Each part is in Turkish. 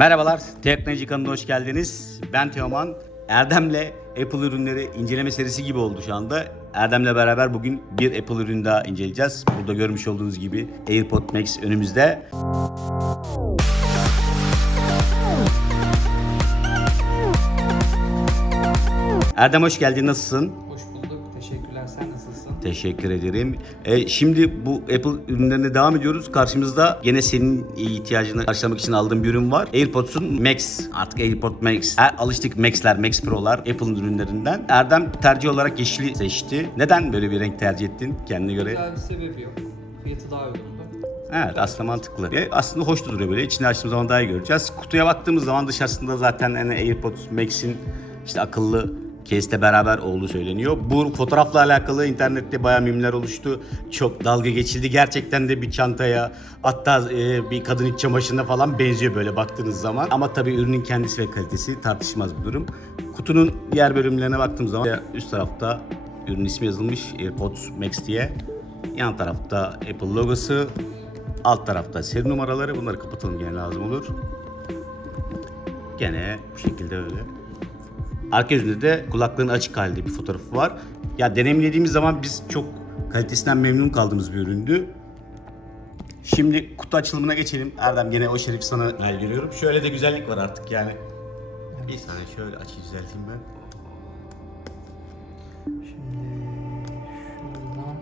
Merhabalar, Teknoloji kanalına hoş geldiniz. Ben Teoman. Erdem'le Apple ürünleri inceleme serisi gibi oldu şu anda. Erdem'le beraber bugün bir Apple ürünü daha inceleyeceğiz. Burada görmüş olduğunuz gibi AirPod Max önümüzde. Erdem hoş geldin, nasılsın? Teşekkürler. Sen nasılsın? Teşekkür ederim. E, şimdi bu Apple ürünlerine devam ediyoruz. Karşımızda gene senin ihtiyacını karşılamak için aldığım bir ürün var. AirPods'un Max. Artık AirPod Max. Ha, alıştık Max'ler, Max Pro'lar Apple'ın ürünlerinden. Erdem tercih olarak yeşili seçti. Neden böyle bir renk tercih ettin kendine göre? Güzel bir sebebi yok. Fiyatı daha uygundu. Evet aslında mantıklı. E, aslında hoş da duruyor böyle. İçini açtığımız zaman daha iyi göreceğiz. Kutuya baktığımız zaman dışarısında zaten hani AirPods Max'in işte akıllı case'le beraber olduğu söyleniyor. Bu fotoğrafla alakalı internette bayağı mimler oluştu. Çok dalga geçildi. Gerçekten de bir çantaya hatta e, bir kadın iç çamaşırına falan benziyor böyle baktığınız zaman. Ama tabii ürünün kendisi ve kalitesi tartışmaz bir durum. Kutunun diğer bölümlerine baktığımız zaman üst tarafta ürün ismi yazılmış AirPods Max diye. Yan tarafta Apple logosu, alt tarafta seri numaraları. Bunları kapatalım gene lazım olur. Gene bu şekilde öyle. Arka yüzünde de kulaklığın açık halde bir fotoğrafı var. Ya deneyimlediğimiz zaman biz çok kalitesinden memnun kaldığımız bir üründü. Şimdi kutu açılımına geçelim. Erdem gene o şerif sana el veriyorum. Şöyle de güzellik var artık yani. Bir saniye şöyle açı düzelteyim ben. Şimdi şuradan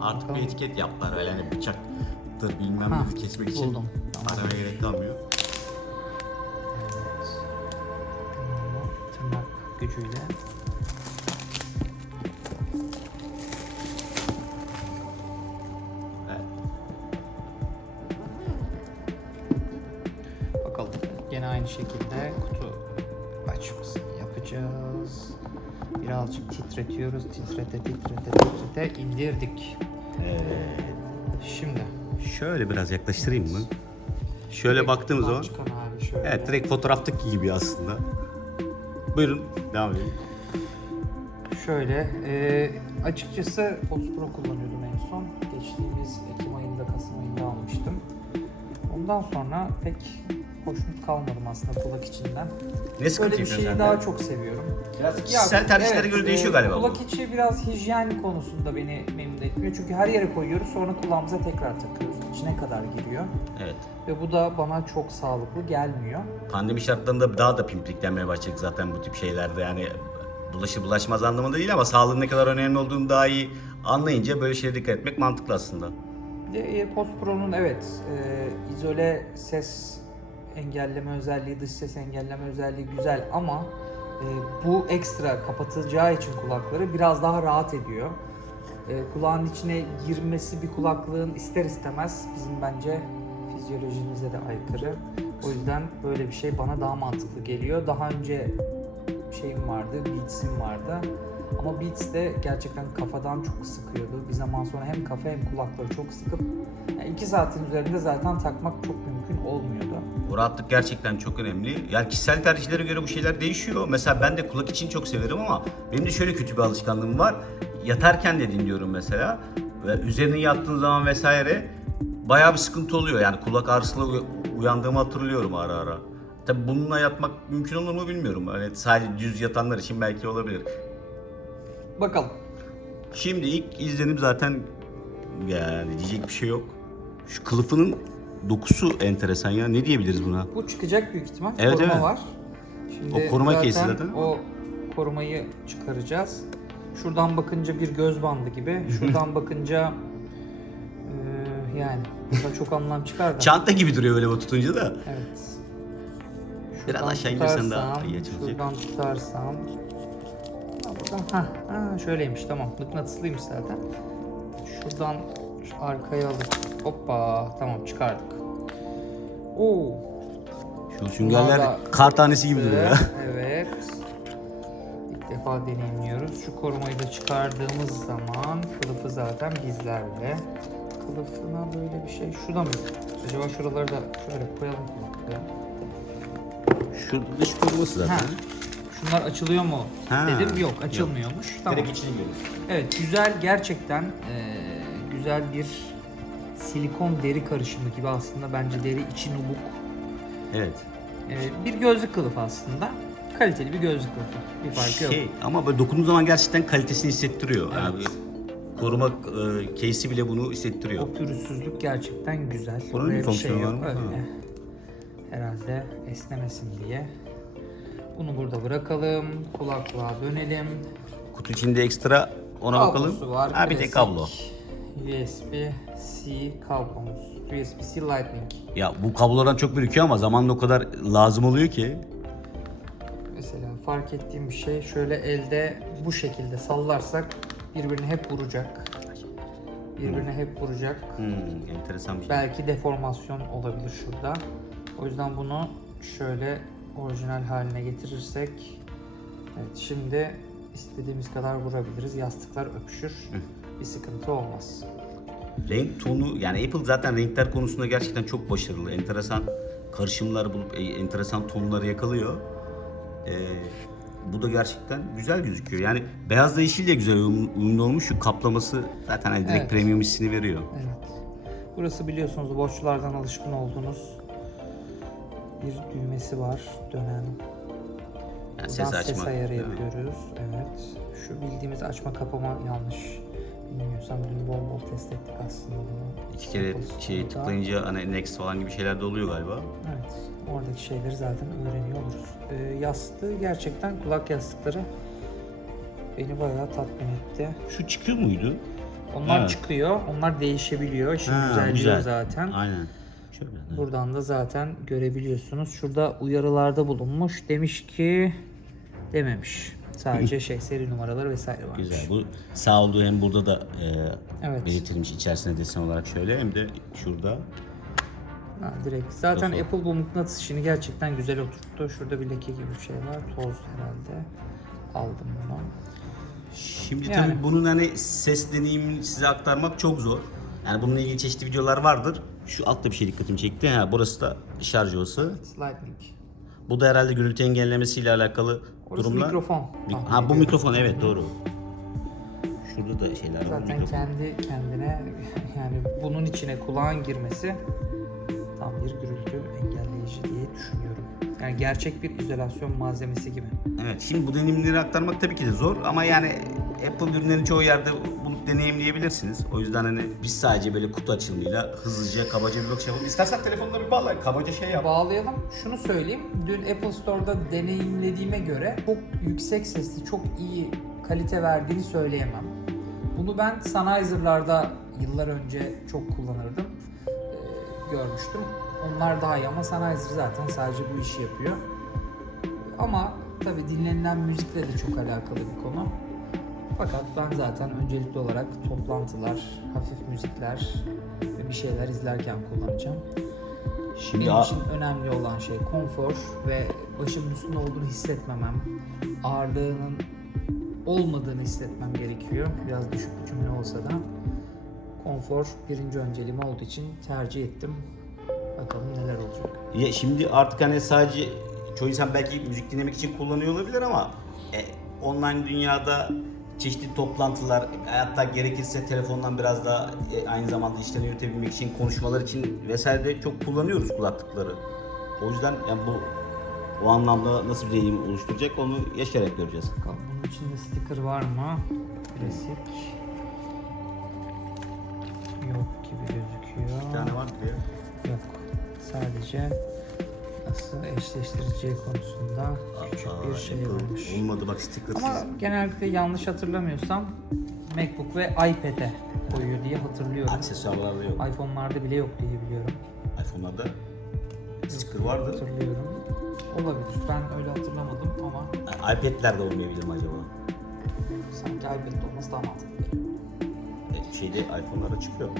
Artık bir etiket yaptılar öyle hani bıçaktır bilmem Ha, ne kesmek için. buldum. Tamam. Aramaya gerek kalmıyor. Gücüyle. Evet. Bakalım. Gene aynı şekilde kutu açmasını yapacağız. Birazcık titretiyoruz. Titrete titrete titrete indirdik. Şimdi. Şöyle biraz yaklaştırayım mı? Şöyle baktığımız zaman Çıkan hali şöyle. evet direkt fotoğraftaki gibi aslında. Buyurun devam edelim. Şöyle, e, açıkçası Post Pro kullanıyordum en son. Geçtiğimiz Ekim ayında, Kasım ayında almıştım. Ondan sonra pek hoşnut kalmadım aslında kulak içinden. Ne sıkıntı Böyle bir şeyi yapıyorsun daha çok seviyorum. Biraz kişisel tercihlere göre değişiyor e, galiba. Kulak içi biraz hijyen konusunda beni memnun etmiyor. Çünkü her yere koyuyoruz sonra kulağımıza tekrar takıyoruz. İçine kadar giriyor. Evet. Ve bu da bana çok sağlıklı gelmiyor. Pandemi şartlarında daha da pimpiklenmeye başladık zaten bu tip şeylerde yani bulaşır bulaşmaz anlamında değil ama sağlığın ne kadar önemli olduğunu daha iyi anlayınca böyle şeylere dikkat etmek mantıklı aslında. Bir de AirPods Pro'nun evet e, izole ses engelleme özelliği, dış ses engelleme özelliği güzel ama e, bu ekstra kapatılacağı için kulakları biraz daha rahat ediyor. E, kulağın içine girmesi bir kulaklığın ister istemez bizim bence fizyolojimize de aykırı. O yüzden böyle bir şey bana daha mantıklı geliyor. Daha önce şeyim vardı, Beats'im vardı. Ama Beats de gerçekten kafadan çok sıkıyordu. Bir zaman sonra hem kafa hem kulakları çok sıkıp yani iki saatin üzerinde zaten takmak çok mümkün olmuyordu. Bu rahatlık gerçekten çok önemli. Yani kişisel tercihlere göre bu şeyler değişiyor. Mesela ben de kulak için çok severim ama benim de şöyle kötü bir alışkanlığım var. Yatarken de dinliyorum mesela. Ve üzerine yattığın zaman vesaire bayağı bir sıkıntı oluyor. Yani kulak ağrısıyla uy- uyandığımı hatırlıyorum ara ara. Tabi bununla yatmak mümkün olur mu bilmiyorum. Hani sadece düz yatanlar için belki olabilir. Bakalım. Şimdi ilk izlenim zaten yani diyecek bir şey yok. Şu kılıfının dokusu enteresan ya. Ne diyebiliriz buna? Bu çıkacak büyük ihtimal. Evet, Koruma evet. var. Şimdi O koruma case'i zaten. O korumayı çıkaracağız. Şuradan bakınca bir göz bandı gibi. Şuradan bakınca eee, yani burada çok anlam çıkar da. Çanta gibi duruyor böyle bu tutunca da. Evet. Biraz Şuradan aşağı indirsen daha iyi açılacak. Şuradan tutarsam. Ha, buradan ha, ha şöyleymiş tamam. Mıknatıslıymış zaten. Şuradan şu arkaya alıp hoppa tamam çıkardık. Oo. Şu süngerler da kar tanesi gibi duruyor ya. Evet. İlk defa deneyimliyoruz. Şu korumayı da çıkardığımız zaman kılıfı zaten bizlerle. Kılıfına böyle bir şey. Şurada mı? Acaba şuraları da şöyle koyalım kulaklığa. Şu dış koruması zaten. Ha. Şunlar açılıyor mu? Ha. Dedim yok açılmıyormuş. Tamam. Direkt içini görüyorsun. Evet güzel gerçekten eee, güzel bir silikon deri karışımı gibi aslında bence deri içi nubuk Evet. Ee, bir gözlük kılıfı aslında. Kaliteli bir gözlük kılıfı. Bir farkı yok. Şey, ama böyle dokunduğun zaman gerçekten kalitesini hissettiriyor. Yani Evet. koruma e, case'i bile bunu hissettiriyor. O pürüzsüzlük gerçekten güzel. Bunun bir şey fonksiyonu yok. var mı? Öyle. Ha. Herhalde esnemesin diye. Bunu burada bırakalım. Kulaklığa dönelim. Kutu içinde ekstra ona bakalım. Kablosu var. Ha bir de kablo. USB-C kablomuz. USB-C Lightning. Ya bu kablolardan çok birikiyor ama zamanla o kadar lazım oluyor ki. Mesela fark ettiğim bir şey şöyle elde bu şekilde sallarsak birbirine hep vuracak. Birbirine hep vuracak. Hmm, enteresan bir şey. Belki deformasyon olabilir şurada. O yüzden bunu şöyle orijinal haline getirirsek Evet şimdi istediğimiz kadar vurabiliriz. Yastıklar öpüşür. Bir sıkıntı olmaz. Renk tonu yani Apple zaten renkler konusunda gerçekten çok başarılı. Enteresan karışımlar bulup e, enteresan tonları yakalıyor. Ee, bu da gerçekten güzel gözüküyor. Yani beyazla yeşil de güzel uyum- uyumlu olmuş. Şu kaplaması zaten hani direkt Evet. premium hissini veriyor. Evet. Burası biliyorsunuz boşçulardan alışkın olduğunuz bir düğmesi var. Dönen. Yani ses açma. ayarı değil mi? yapıyoruz. Evet. Şu bildiğimiz açma kapama yanlış. Bilmiyorsam dün bol bol test ettik aslında bunu. İki kere Apple şey tıklayınca hani next falan gibi şeyler de oluyor galiba. Evet. Oradaki şeyleri zaten öğreniyor oluruz. Ee, yastığı gerçekten kulak yastıkları beni bayağı tatmin etti. Şu çıkıyor muydu? Onlar Evet. çıkıyor. Onlar değişebiliyor. İşin Ha, güzel. zaten. Aynen. Şöyle. ha. Buradan da zaten görebiliyorsunuz. Şurada uyarılarda bulunmuş. Demiş ki dememiş. Sadece şey seri numaraları vesaire varmış. Güzel. Bu sağ olduğu hem burada da e, Evet. belirtilmiş içerisine desen olarak şöyle hem de şurada. Ha, direkt. Zaten Nasıl? Apple bu mıknatıs işini gerçekten güzel oturttu. Şurada bir leke gibi bir şey var. Toz herhalde. Aldım bunu. Şimdi Yani. tabii bunun hani ses deneyimini size aktarmak çok zor. Yani bununla ilgili çeşitli videolar vardır. Şu altta bir şey dikkatimi çekti. Ha, burası da şarj. It's Lightning. Bu da herhalde gürültü engellemesiyle alakalı Orası durumlar. mikrofon. Mik- tahmin ha bu ediyorum. mikrofon evet doğru. Şurada da şeyler var. Zaten mikrofon. kendi kendine yani bunun içine kulağın girmesi tam bir gürültü engelleyici diye düşünüyorum. Yani gerçek bir izolasyon malzemesi gibi. Evet şimdi bu deneyimleri aktarmak tabii ki de zor ama yani Apple ürünlerini çoğu yerde bulup deneyimleyebilirsiniz. O yüzden hani biz sadece böyle kutu açılımıyla hızlıca kabaca bir bakış yapalım. İstersen telefonla bir bağla kabaca şey yap. Bağlayalım. Şunu söyleyeyim. Dün Apple Store'da deneyimlediğime göre çok yüksek sesli, çok iyi kalite verdiğini söyleyemem. Bunu ben Sennheiser'larda yıllar önce çok kullanırdım. Ee, görmüştüm. Onlar daha iyi ama Sennheiser zaten sadece bu işi yapıyor. Ama tabi dinlenilen müzikle de çok alakalı bir konu. Fakat ben zaten öncelikli olarak toplantılar, hafif müzikler ve bir şeyler izlerken kullanacağım. Şimdi Benim için önemli olan şey konfor ve başımın üstünde olduğunu hissetmemem, ağırlığının olmadığını hissetmem gerekiyor. Biraz düşük bir cümle olsa da. Konfor birinci önceliğim olduğu için tercih ettim. Bakalım neler olacak. Ya şimdi artık hani sadece çoğu insan belki müzik dinlemek için kullanıyor olabilir ama e, online dünyada çeşitli toplantılar hatta gerekirse telefondan biraz daha e, aynı zamanda işlerini yürütebilmek için konuşmalar için vesaire de çok kullanıyoruz kulaklıkları. O yüzden yani bu o anlamda nasıl bir deneyim oluşturacak onu yaşayarak göreceğiz. Bakalım bunun içinde sticker var mı? Klasik. Yok gibi gözüküyor. Bir tane var diye. Yok. Sadece nasıl eşleştireceği konusunda küçük Aa, bir şey varmış. Olmadı bak stickersız. Ama genellikle yanlış hatırlamıyorsam MacBook ve iPad'e koyuyor diye hatırlıyorum. Aksesuarlarda yok. iPhone'larda bile yok diye biliyorum. iPhone'larda sticker vardı. Hatırlıyorum. Olabilir. Ben öyle hatırlamadım ama iPad'lerde olmayabilir mi acaba? sanki iPad'de olması daha mantıklı. E, şeyde iPhone'larda çıkıyor.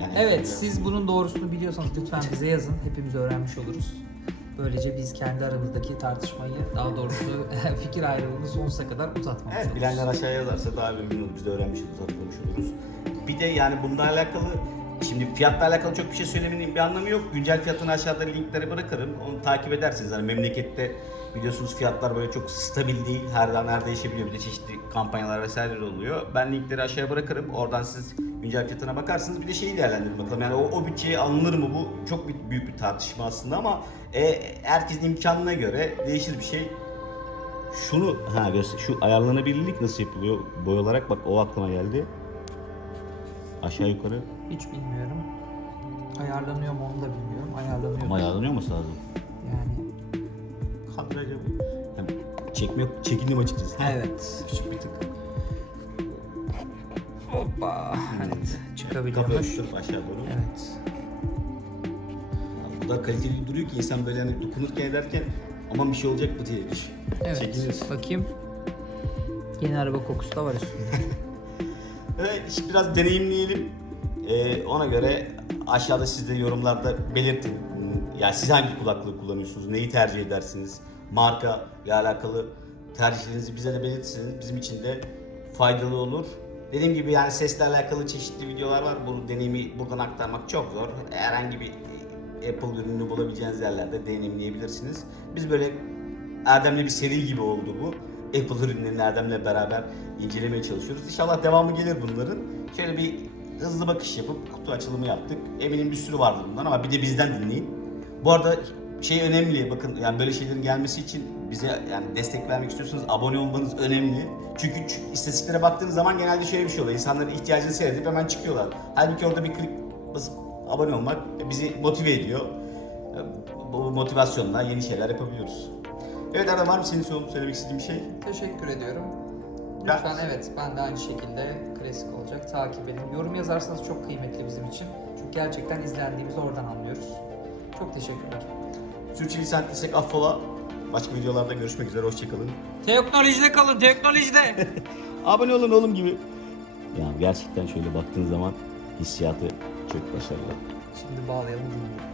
Yani Evet, siz bunun doğrusunu biliyorsanız lütfen bize yazın. Hepimiz öğrenmiş oluruz. Böylece biz kendi aramızdaki tartışmayı, daha doğrusu fikir ayrılığını sonsuza kadar uzatmamış Evet, bilenler aşağıya yazarsa daha oluruz. Biz de öğrenmiş oluruz, hatırlamış oluruz. Bir de yani bununla alakalı Şimdi fiyatla alakalı çok bir şey söylemenin bir anlamı yok. Güncel fiyatını aşağıda linklere bırakırım. Onu takip edersiniz. Hani memlekette biliyorsunuz fiyatlar böyle çok stabil değil. Her an her değişebiliyor. Bir de çeşitli kampanyalar vesaire oluyor. Ben linkleri aşağıya bırakırım. Oradan siz güncel fiyatına bakarsınız. Bir de şeyi değerlendirin bakalım. Yani o, o bütçeye alınır mı bu? Çok bir- büyük bir tartışma aslında ama e, herkesin imkanına göre değişir bir şey. Şunu ha şu ayarlanabilirlik nasıl yapılıyor boy olarak bak o aklıma geldi. Aşağı yukarı Hiç bilmiyorum. Ayarlanıyor mu onu da bilmiyorum. Ayarlanıyor. ama ayarlanıyor mu lazım? Yani Kadraja yani çekme çekindim açıkçası. evet. Küçük bir tık. Hoppa. Evet. Kafayı Çıkabiliyormuş. tutup aşağı doğru. Evet. Bu da kaliteli duruyor ki insan böyle hani dokunurken ederken aman bir şey olacak mı diye düş. Evet. Çekiniyorsun. Bakayım. Yeni araba kokusu da var üstünde. Evet, biraz deneyimleyelim. Ee, ona göre aşağıda siz de yorumlarda belirtin. Ya siz hangi kulaklığı kullanıyorsunuz? Neyi tercih edersiniz? Marka ile alakalı tercihlerinizi bize de belirtirseniz bizim için de faydalı olur. Dediğim gibi yani sesle alakalı çeşitli videolar var. Bu deneyimi buradan aktarmak çok zor. Herhangi bir Apple ürünü bulabileceğiniz yerlerde deneyimleyebilirsiniz. Biz böyle Erdem'le bir seri gibi oldu bu. Apple ürünlerini Erdem'le beraber incelemeye çalışıyoruz. İnşallah devamı gelir bunların. Şöyle bir hızlı bakış yapıp kutu açılımı yaptık. Eminim bir sürü vardı bundan ama bir de bizden dinleyin. Bu arada şey önemli bakın yani böyle şeylerin gelmesi için bize yani destek vermek istiyorsanız abone olmanız önemli. Çünkü istatistiklere baktığınız zaman genelde şöyle bir şey oluyor. İnsanların ihtiyacını seyredip hemen çıkıyorlar. Halbuki orada bir klik basıp abone olmak bizi motive ediyor. Bu motivasyonla yeni şeyler yapabiliyoruz. Evet Erdem var mı senin son- söylemek istediğin bir şey? Teşekkür ediyorum. Ben- Lütfen evet ben de aynı şekilde klasik olacak takip edin. Yorum yazarsanız çok kıymetli bizim için. Çünkü gerçekten izlendiğimizi oradan anlıyoruz. Çok teşekkürler. Sürçülisan etsek affola. Başka videolarda görüşmek üzere. Hoşçakalın. Teknolojide kalın teknolojide. Abone olun oğlum gibi. Ya gerçekten şöyle baktığın zaman hissiyatı çok başarılı. Şimdi bağlayalım dinleyelim.